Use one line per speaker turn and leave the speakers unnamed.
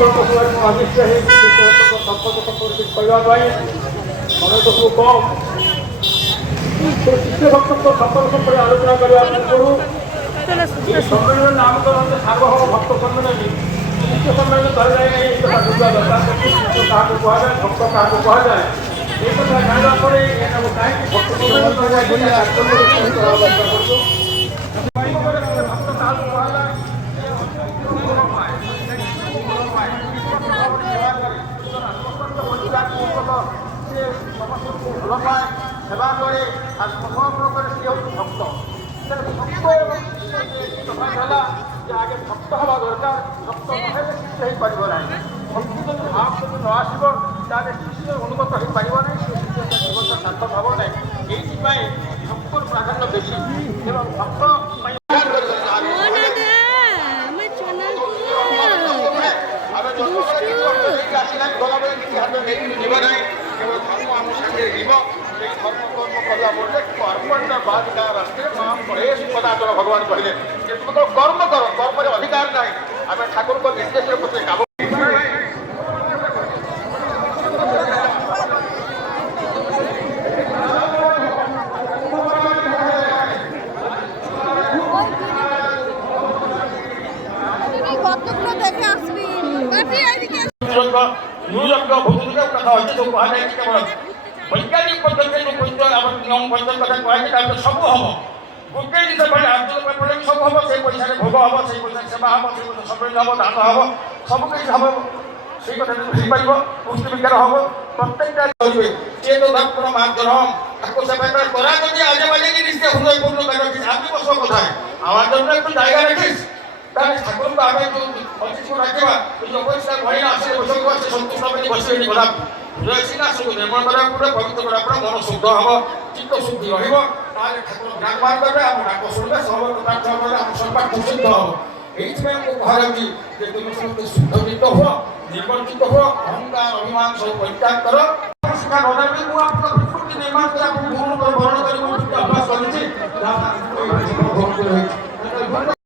ପଶୁମାନଙ୍କୁ ଆଦିଷ୍ଟ ହେଇ ସମ୍ପର୍କ ସମ୍ପର୍କିତ କରିବା ପାଇଁ ସମୟ ତ ଖୁବ୍ କମ୍ ତ ଶିଷ୍ୟ ଭକ୍ତଙ୍କ ସମ୍ପର୍କ ସମ୍ପର୍କେ ଆଲୋଚନା କରିବା ପୂର୍ବରୁ এই সম্মেলনের নামকরণ হচ্ছে সার্বভৌম ভক্ত সম্মেলনী শিষ্য সম্মেলন ধরে যায় এই কথা বুঝা দরকার শিষ্য কাহাকে কুয়া যায় ভক্ত কাহাকে কুয়া যায় এই কথা জানবার পরে এটাকে কাহিনী ভক্ত ପାଏ ସେବା କରେ ଆଉ ସମଗ୍ର କରେ ସିଏ ହେଉଛି ଭକ୍ତ ତେଣୁ ଭକ୍ତ ଏବଂ ଶିଷ୍ୟ କଥା ହେଲା ଯେ ଆଗେ ଭକ୍ତ ହେବା ଦରକାର ଭକ୍ତ ନହେଲେ ଶିଷ୍ୟ ହେଇପାରିବ ନାହିଁ ଭକ୍ତି ଯଦି ଭାବ ଯଦି ନ ଆସିବ ତାହେଲେ ଶିଷ୍ୟ ଅନୁଗତ ହେଇପାରିବ ନାହିଁ ସେ ଶିଷ୍ୟ ଜୀବନ ସାର୍ଥକ ହେବ ନାହିଁ ଏଇଥିପାଇଁ ଭକ୍ତର ପ୍ରାଧାନ୍ୟ ବେଶୀ ଏବଂ ଭକ୍ତ ପାଇଁ
আমার চ্যানেল
ଆମେ ଜନ୍ମବେଳେ କିଛି ଅର୍ଥ ନେଇକି ଆସିନାହିଁ ଗଲାବେଳେ କିଛି ହାତ ନେଇକି ଯିବ ନାହିଁ କେବଳ କର୍ମଟା ବାଦ କା ରାସ୍ତାରେ ମା ପଳେଇ ପଦାଚଳ ଭଗବାନ କହିଲେ ଯେ ତୁମେ ତ କର୍ମ କର କର୍ମରେ ଅଧିକାର ନାହିଁ ଆମେ ଠାକୁରଙ୍କ ନିର୍ଦ୍ଦେଶରେ ପଛେ କାମ
কতগুলো দেখে আসবি বাপি এদিকে
যজ্ঞ নৃযজ্ঞ ভূতযজ্ঞ কথা হচ্ছে ସବୁ କୁହାଯାଇଛି କେବଳ বৈজ্ঞানিক পদ্ধতিতে যে বৈধ আমার নিয়ম বৈধের কথা কয়েছে তাহলে সবু হব গোটেই দিতে পারে আন্দোলন করলে সবু হব সেই পয়সারে ভোগ হব সেই পয়সায় সেবা হব সেই পয়সা সফল হব দান হব সবু কিছু হব সেই কথাটা বুঝিপারিব পুষ্টিবিজ্ঞান হব প্রত্যেকটা চলবে সে তো তার কোনো মাধ্যম তাকে সেবা করা যদি আজে বাজে জিনিস দিয়ে হৃদয়পূর্ণ রাখিস আমি বসব কোথায় আমার জন্য একটু জায়গা রাখিস তাহলে ঠাকুরকে আমি একটু অতিথি রাখবা যখন সেটা ভয় না আসলে বসে সন্তুষ্ট হবে বসে কথা ମୁଁ ଭାବି ଯେ ତୁମେ ସମସ୍ତେ ହୁଅ ନିର୍ବଞ୍ଚିତ ହୁଅ ଅହଙ୍କାର ଅଭିମାନ ସବୁ ପରିତ୍ୟାଗ କର। ମୁଁ ଆପଣଙ୍କ ନିର୍ମାଣ କରି ଆପଣଙ୍କୁ ଭରଣ କରି